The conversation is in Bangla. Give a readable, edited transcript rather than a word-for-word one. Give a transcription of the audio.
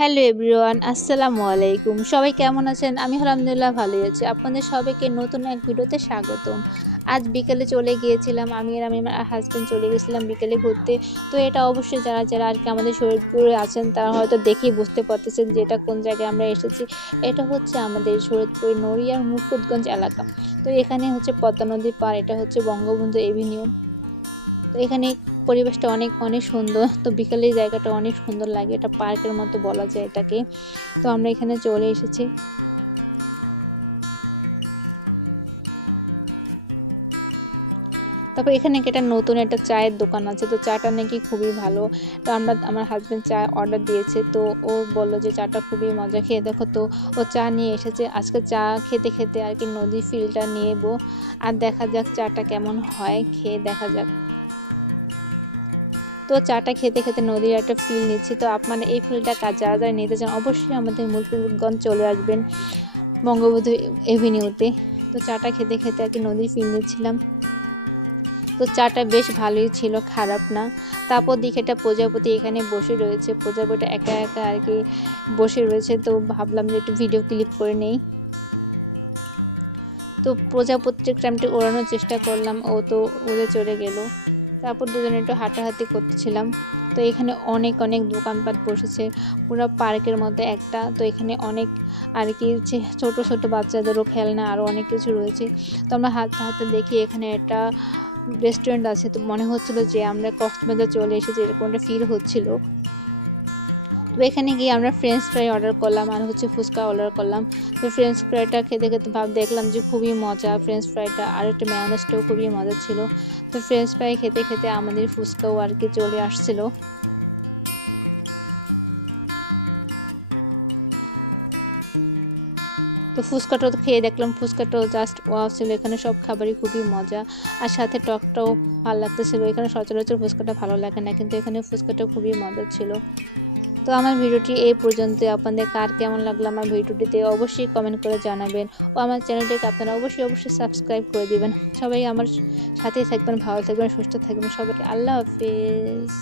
হ্যালো এভরিওয়ান, আসসালামু আলাইকুম। সবাই কেমন আছেন? আমি আলহামদুলিল্লাহ ভালোই আছি। আপনাদের সবাইকে নতুন এক ভিডিওতে স্বাগতম। আজ বিকেলে চলে গিয়েছিলাম, আমি আমার হাসব্যান্ড চলে গেছিলাম বিকেলে ঘুরতে। তো এটা অবশ্যই যারা আর কি আমাদের শরীয়তপুরে আছেন তারা হয়তো দেখেই বুঝতে পারতেছেন যে এটা কোন জায়গায় আমরা এসেছি। এটা হচ্ছে আমাদের শরীয়তপুরের নড়িয়ার মুকুটগঞ্জ এলাকা। তো এখানে হচ্ছে পদ্মা নদীর পাড়, এটা হচ্ছে বঙ্গবন্ধু এভিনিউ। তো এখানে পরিবেশটা অনেক সুন্দর। তো বিকালের জায়গাটা অনেক সুন্দর লাগে, এটা পার্কের মতো বলা যায় এটাকে। তো আমরা এখানে চলে এসেছি। তারপর এখানে একটা নতুন একটা চায়ের দোকান আছে, তো চাটা নাকি খুবই ভালো। তো আমার হাজব্যান্ড চা অর্ডার দিয়েছে, তো ও বললো যে চাটা খুবই মজা, খেয়ে দেখো। তো ও চা নিয়ে এসেছে। আজকে চা খেতে খেতে আর কি নদীর ফিলটা নিয়েবো, আর দেখা যাক চাটা কেমন হয়, খেয়ে দেখা যাক। তো চাটা খেতে খেতে নদীর একটা ফিল নিচ্ছি। তো আপনারা এই ফিলটা যারা নিতে চান অবশ্যই আমাদের মুকুটগঞ্জ চলে আসবেন বঙ্গবন্ধু এভিনিউতে। তো চাটা খেতে খেতে আর কি নদীর ফিল নিচ্ছিলাম। তো চাটা বেশ ভালোই ছিল, খারাপ না। তারপর দেখি একটা প্রজাপতি এখানে বসে রয়েছে, প্রজাপতিটা একা একা আর কি বসে রয়েছে। তো ভাবলাম যে একটু ভিডিও ক্লিপ করে নেই। তো প্রজাপতির আমি ওড়ানোর চেষ্টা করলাম, ও তো উড়ে চলে গেল। তারপর দুজনে একটু হাঁটাহাঁটি করতেছিলাম। তো এখানে অনেক দোকানপাট বসেছে, পুরো পার্কের মধ্যে একটা। তো এখানে অনেক আর কি ছোট ছোট বাচ্চাদেরও খেলনা আরও অনেক কিছু রয়েছে। তো আমরা হাঁটতে হাঁটতে দেখি এখানে একটা রেস্টুরেন্ট আছে। তো মনে হচ্ছিল যে আমরা কক্সবাজার চলে এসেছি, এরকম একটা ফিল হচ্ছিল। তো এখানে গিয়ে আমরা ফ্রেঞ্চ ফ্রাই অর্ডার করলাম আর হচ্ছে ফুচকা অর্ডার করলাম। তো ফ্রেঞ্চ ফ্রাইটা খেতে খেতে দেখলাম যে খুবই মজা ফ্রেঞ্চ ফ্রাইটা, আর একটা ম্যায়োনেজটাও খুবই মজা ছিল। তো ফ্রেঞ্চ ফ্রাই খেতে খেতে আমাদের ফুচকাও আর কি চলে আসছিল। তো ফুচকাটাও তো খেয়ে দেখলাম, ফুচকাটাও জাস্ট ওয়াও ছিল। এখানে সব খাবারই খুবই মজা, আর সাথে টকটাও ভালো লাগতেছিল। এখানে সচরাচর ফুচকাটা ভালো লাগে না, কিন্তু এখানে ফুচকাটা খুবই মজা ছিল। তো আমার ভিডিওটি এই পর্যন্ত। আপনাদের কার কেমন লাগলো আমার ভিডিওটিতে অবশ্যই কমেন্ট করে জানাবেন, ও আমার চ্যানেলটিকে আপনারা অবশ্যই সাবস্ক্রাইব করে দিবেন। সবাই আমার সাথেই থাকবেন, ভালো থাকবেন, সুস্থ থাকবেন। সবাইকে আল্লাহ হাফিজ।